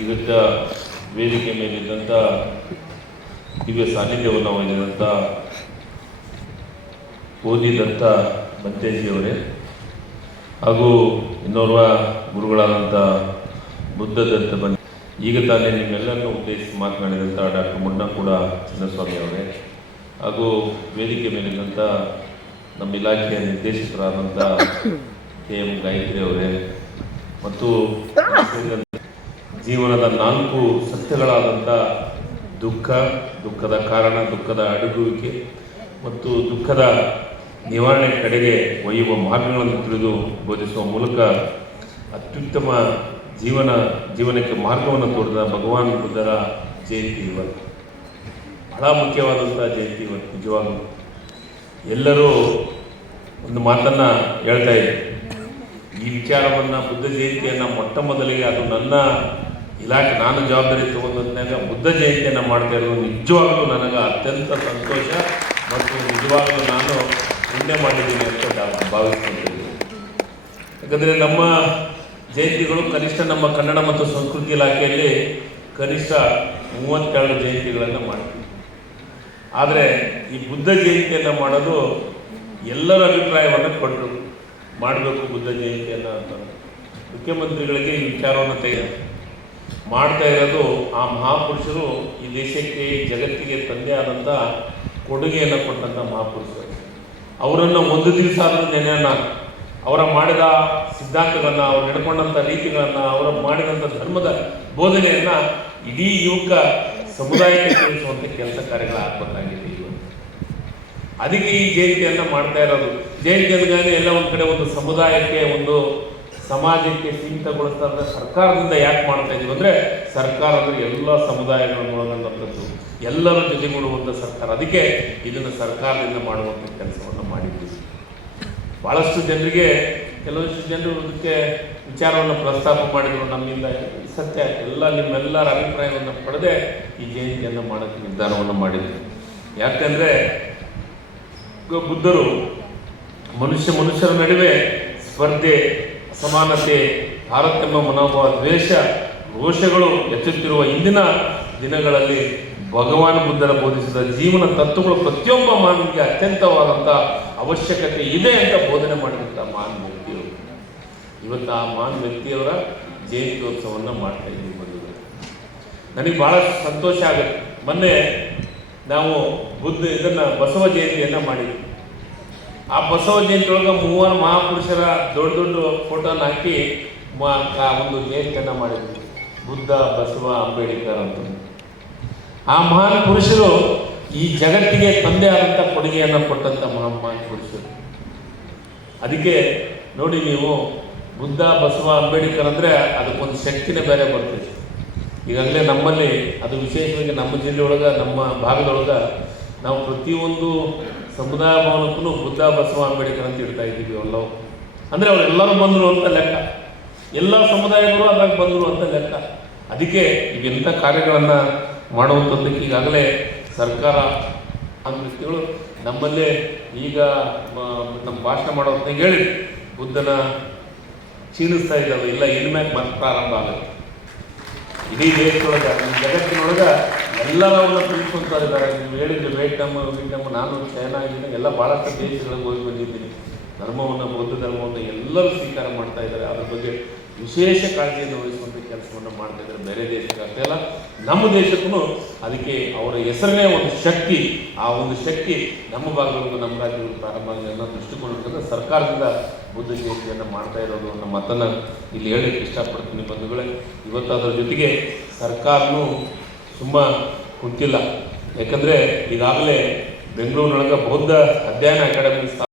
ಇವತ್ತ ವೇದಿಕೆ ಮೇಲಿದ್ದಂಥ ದಿವ್ಯ ಸಾನ್ನಿಧ್ಯವನ್ನು ಹೊಂದಿದಂಥ ಓದಿದಂಥ ಮಂತೇಜಿಯವರೇ ಹಾಗೂ ಇನ್ನೋರ್ವ ಗುರುಗಳಾದಂಥ ಬುದ್ಧದಂತ ಬಂದ ಈಗ ತಾನೇ ನಿಮ್ಮೆಲ್ಲರನ್ನು ಉದ್ದೇಶಿಸಿ ಮಾತನಾಡಿದಂಥ ಡಾಕ್ಟರ್ ಮುನ್ನ ಕೂಡ ಚಿನ್ನಸ್ವಾಮಿ ಅವರೇ. ಹಾಗೂ ವೇದಿಕೆ ಮೇಲಿದ್ದಂಥ ನಮ್ಮ ಇಲಾಖೆಯ ನಿರ್ದೇಶಕರಾದಂಥ ಕೆ ಎಂ ಗಾಯತ್ರಿ ಅವರೇ. ಮತ್ತು ಜೀವನದ ನಾಲ್ಕು ಸತ್ಯಗಳಾದಂಥ ದುಃಖ ದುಃಖದ ಕಾರಣ ದುಃಖದ ಅಡಗುವಿಕೆ ಮತ್ತು ದುಃಖದ ನಿವಾರಣೆ ಕಡೆಗೆ ಒಯ್ಯುವ ಮಾರ್ಗಗಳನ್ನು ತಿಳಿದು ಬೋಧಿಸುವ ಮೂಲಕ ಅತ್ಯುತ್ತಮ ಜೀವನ ಜೀವನಕ್ಕೆ ಮಾರ್ಗವನ್ನು ತೋರಿದ ಭಗವಾನ್ ಬುದ್ಧರ ಜಯಂತಿ ಇವತ್ತು. ಬಹಳ ಮುಖ್ಯವಾದಂಥ ಜಯಂತಿ ಇವತ್ತು. ನಿಜವಾಗಲು ಎಲ್ಲರೂ ಒಂದು ಮಾತನ್ನು ಹೇಳ್ತಾ ಇದ್ದಾರೆ ಈ ವಿಚಾರವನ್ನು ಬುದ್ಧ ಜಯಂತಿಯನ್ನು ಮೊಟ್ಟ ಮೊದಲಿಗೆ ಅದು ನನ್ನ ಇಲಾಖೆ, ನಾನು ಜವಾಬ್ದಾರಿ ತಗೊಂಡಾಗ ಬುದ್ಧ ಜಯಂತಿಯನ್ನು ಮಾಡ್ತಾ ಇರೋದು ನಿಜವಾಗಲೂ ನನಗೆ ಅತ್ಯಂತ ಸಂತೋಷ ಮತ್ತು ನಿಜವಾಗಲೂ ನಾನು ಪುಣ್ಯ ಮಾಡಿದ್ದೀನಿ ಅಂತ ಭಾವಿಸ್ಕೊಂಡಿದ್ದೀನಿ. ಯಾಕಂದರೆ ನಮ್ಮ ಜಯಂತಿಗಳು ಕನಿಷ್ಠ ನಮ್ಮ ಕನ್ನಡ ಮತ್ತು ಸಂಸ್ಕೃತಿ ಇಲಾಖೆಯಲ್ಲಿ ಕನಿಷ್ಠ ಮೂವತ್ತೆರಡು ಜಯಂತಿಗಳನ್ನು ಮಾಡ್ತೀವಿ. ಆದರೆ ಈ ಬುದ್ಧ ಜಯಂತಿಯನ್ನು ಮಾಡೋದು ಎಲ್ಲರ ಅಭಿಪ್ರಾಯವನ್ನು ಕೊಟ್ಟರು ಮಾಡಬೇಕು ಬುದ್ಧ ಜಯಂತಿಯನ್ನು ಅಂತ. ಮುಖ್ಯಮಂತ್ರಿಗಳಿಗೆ ಈ ವಿಚಾರವನ್ನು ತೆಗೆದ ಮಾಡ್ತಾ ಇರೋದು ಆ ಮಹಾಪುರುಷರು ಈ ದೇಶಕ್ಕೆ ಜಗತ್ತಿಗೆ ತಂದೆ ಆದಂಥ ಕೊಡುಗೆಯನ್ನು ಕೊಟ್ಟಂಥ ಮಹಾಪುರುಷರು. ಅವರನ್ನು ಒಂದು ದಿವಸ ಆದರೂ ನೆನೆಯನ್ನು ಅವರ ಮಾಡಿದ ಸಿದ್ಧಾಂತಗಳನ್ನು, ಅವ್ರು ನಡ್ಕೊಂಡಂಥ ರೀತಿಗಳನ್ನು, ಅವರು ಮಾಡಿದಂಥ ಧರ್ಮದ ಬೋಧನೆಯನ್ನು ಇಡೀ ಯುವಕ ಸಮುದಾಯಕ್ಕೆ ತಿಳಿಸುವಂಥ ಕೆಲಸ ಕಾರ್ಯಗಳು ಆಗ್ಬೇಕಾಗಿದೆ ಇವತ್ತು ಅದಕ್ಕೆ ಈ ಜಯಂತಿಯನ್ನು ಮಾಡ್ತಾ ಇರೋದು. ಜಯಂತಿ ಅಂದ್ಗಾನೆ ಎಲ್ಲ ಒಂದು ಕಡೆ ಒಂದು ಸಮುದಾಯಕ್ಕೆ, ಒಂದು ಸಮಾಜಕ್ಕೆ ಸೀಮಿತಗೊಳಿಸ್ತಾ ಸರ್ಕಾರದಿಂದ ಯಾಕೆ ಮಾಡ್ತಾ ಇದ್ದೀವಿ ಅಂದರೆ ಸರ್ಕಾರ ಅಂದರೆ ಎಲ್ಲ ಸಮುದಾಯಗಳನ್ನು ಒಳಗೊಂಡಂಥದ್ದು ಎಲ್ಲರ ಜೊತೆಗೂಡುವಂಥ ಸರ್ಕಾರ. ಅದಕ್ಕೆ ಇದನ್ನು ಸರ್ಕಾರದಿಂದ ಮಾಡುವಂಥ ಕೆಲಸವನ್ನು ಮಾಡಿದ್ವಿ ಭಾಳಷ್ಟು ಜನರಿಗೆ, ಕೆಲವಷ್ಟು ಜನರು ಅದಕ್ಕೆ ವಿಚಾರವನ್ನು ಪ್ರಸ್ತಾಪ ಮಾಡಿದರು. ನಮ್ಮಿಂದ ಸತ್ಯ ಎಲ್ಲ ನಿಮ್ಮೆಲ್ಲರ ಅಭಿಪ್ರಾಯವನ್ನು ಪಡೆದೇ ಈ ಜಯಂತಿಯನ್ನು ಮಾಡೋಕ್ಕೆ ನಿರ್ಧಾರವನ್ನು ಮಾಡಿದ್ವಿ ಯಾಕೆಂದರೆ ಬುದ್ಧರು ಮನುಷ್ಯ ಮನುಷ್ಯರ ನಡುವೆ ಸ್ಪರ್ಧೆ, ಅಸಮಾನತೆ ತಾರತಮ್ಯ ಮನೋಭಾವ, ದ್ವೇಷ, ರೋಷಗಳು ಹೆಚ್ಚುತ್ತಿರುವ ಇಂದಿನ ದಿನಗಳಲ್ಲಿ ಭಗವಾನ್ ಬುದ್ಧರ ಬೋಧಿಸಿದ ಜೀವನ ತತ್ವಗಳು ಪ್ರತಿಯೊಬ್ಬ ಮಾನವಿಗೆ ಅತ್ಯಂತವಾದಂಥ ಅವಶ್ಯಕತೆ ಇದೆ ಅಂತ ಬೋಧನೆ ಮಾಡಿದಂಥ ಮಾನ್ ವ್ಯಕ್ತಿಯವರು. ಇವತ್ತು ಆ ಮಾನ್ ವ್ಯಕ್ತಿಯವರ ಜಯಂತ್ಯೋತ್ಸವವನ್ನು ಮಾಡ್ತಾ ಇದ್ದೀವಿ ನನಗೆ ಭಾಳ ಸಂತೋಷ ಆಗುತ್ತೆ. ಮೊನ್ನೆ ನಾವು ಬುದ್ಧ ಇದನ್ನು ಬಸವ ಜಯಂತಿಯನ್ನು ಮಾಡಿದ್ವಿ. ಆ ಬಸವ ಜಯಂತಿ ಒಳಗೆ ಮೂವರು ಮಹಾಪುರುಷರ ದೊಡ್ಡ ದೊಡ್ಡ ಫೋಟೋನ ಹಾಕಿ ಆ ಒಂದು ಜಯಂತಿಯನ್ನು ಮಾಡಿದ್ರು. ಬುದ್ಧ, ಬಸವ, ಅಂಬೇಡ್ಕರ್ ಅಂತ. ಆ ಮಹಾನ್ ಪುರುಷರು ಈ ಜಗತ್ತಿಗೆ ತಂದೆ ಆದಂಥ ಕೊಡುಗೆಯನ್ನು ಕೊಟ್ಟಂಥ ಮಹಾ ಮಹಾನ್ ಪುರುಷರು ಅದಕ್ಕೆ ನೋಡಿ ನೀವು, ಬುದ್ಧ, ಬಸವ, ಅಂಬೇಡ್ಕರ್ ಅಂದರೆ ಅದಕ್ಕೊಂದು ಶಕ್ತಿನೇ ಬೇರೆ ಬರ್ತದೆ. ಈಗಾಗಲೇ ನಮ್ಮಲ್ಲಿ, ಅದು ವಿಶೇಷವಾಗಿ ನಮ್ಮ ಜಿಲ್ಲೆಯೊಳಗೆ, ನಮ್ಮ ಭಾಗದೊಳಗೆ ನಾವು ಪ್ರತಿಯೊಂದು ಸಮುದಾಯ ಭವನಕ್ಕೂ ಬುದ್ಧ ಬಸವ ಅಂಬೇಡ್ಕರ್ ಅಂತ ಇಡ್ತಾ ಇದ್ದೀವಿ ಎಲ್ಲವೂ ಅಂದರೆ ಅವರೆಲ್ಲರೂ ಬಂದರು ಅಂತ ಲೆಕ್ಕ. ಎಲ್ಲ ಸಮುದಾಯಗಳು ಅದಾಗ ಬಂದರು ಅಂತ ಲೆಕ್ಕ. ಅದಕ್ಕೆ ಇವೆಂಥ ಕಾರ್ಯಗಳನ್ನು ಮಾಡುವಂಥದ್ದಕ್ಕೆ ಈಗಾಗಲೇ ಸರ್ಕಾರ ವ್ಯಕ್ತಿಗಳು ನಮ್ಮಲ್ಲೇ ಈಗ ನಮ್ಮ ಭಾಷಣ ಮಾಡೋದನ್ನ ಹೇಳಿ ಬುದ್ಧನ ಕ್ಷೀಣಿಸ್ತಾ ಇದ್ದಾವೆ ಇಲ್ಲ, ಇನ್ಮ್ಯಾಕ್ ಮತ್ತೆ ಪ್ರಾರಂಭ ಆಗುತ್ತೆ. ಇಡೀ ದೇಶದೊಳಗೆ ನಮ್ಮ ಜಗತ್ತಿನೊಳಗೆ ಎಲ್ಲರನ್ನ ತಿಳಿಸ್ಕೊಂತಾ ಇದ್ದಾರೆ. ನೀವು ಹೇಳಿದ್ರೆ ವಿಯೆಟ್ನಾಮ್ ವಿಯೆಟ್ನಾಮ್ ನಾನು ಚೈನಾ ಎಲ್ಲ ಭಾಳಷ್ಟು ದೇಶಗಳಿಗೆ ಹೋಗಿ ಬಂದಿದ್ದೀನಿ. ಧರ್ಮವನ್ನು, ಬೌದ್ಧ ಧರ್ಮವನ್ನು ಎಲ್ಲರೂ ಸ್ವೀಕಾರ ಮಾಡ್ತಾ ಇದ್ದಾರೆ. ಅದ್ರ ಬಗ್ಗೆ ವಿಶೇಷ ಕಾಳಜಿಯನ್ನು ವಹಿಸುವಂಥ ಕೆಲಸವನ್ನು ಮಾಡ್ತಾ ಇದ್ದಾರೆ ಬೇರೆ ದೇಶಕ್ಕೆ ಅಷ್ಟೇ ಅಲ್ಲ, ನಮ್ಮ ದೇಶಕ್ಕೂ ಅದಕ್ಕೆ ಅವರ ಹೆಸರನ್ನೇ ಒಂದು ಶಕ್ತಿ. ಆ ಒಂದು ಶಕ್ತಿ ನಮ್ಮ ಭಾಗದಲ್ಲೂ ನಮ್ಮ ರಾಜ್ಯಗಳು ಪ್ರಾರಂಭ ಆಗಿದೆ ಅನ್ನೋ ಸರ್ಕಾರದಿಂದ ಬುದ್ಧ ಜಯಂತಿಯನ್ನು ಮಾಡ್ತಾ ಇರೋದು ಅನ್ನೋ ಮತನ ಇಲ್ಲಿ ಹೇಳಕ್ಕೆ ಇಷ್ಟಪಡ್ತೀನಿ ಬಂಧುಗಳೇ. ಇವತ್ತು ಅದರ ಜೊತೆಗೆ ಸರ್ಕಾರನೂ ತುಂಬ ಕುಂತಿಲ್ಲ. ಯಾಕಂದರೆ ಈಗಾಗಲೇ ಬೆಂಗಳೂರಿನೊಳಗೆ ಬೌದ್ಧ ಅಧ್ಯಯನ ಅಕಾಡೆಮಿ ಸ್ಥಾಪನೆ